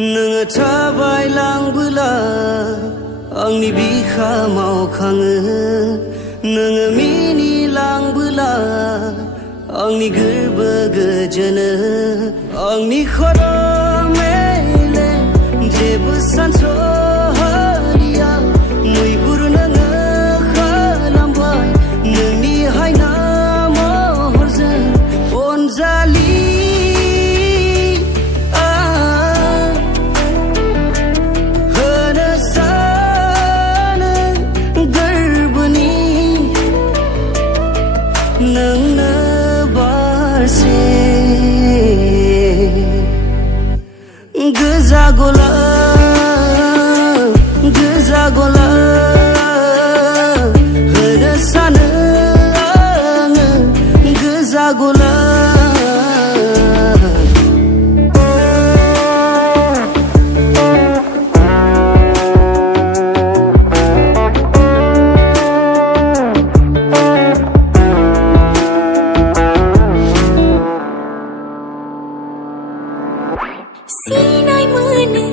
Nung tabai lang bula ang ni bika mau kangen nung mini lang bula ang ni gerba gejana ang ni khara mele jebu sancho haria mui purna khalam bai nung ni haina mohorje onjali nang nabarse gezagola hada sana gezagola Sinai mene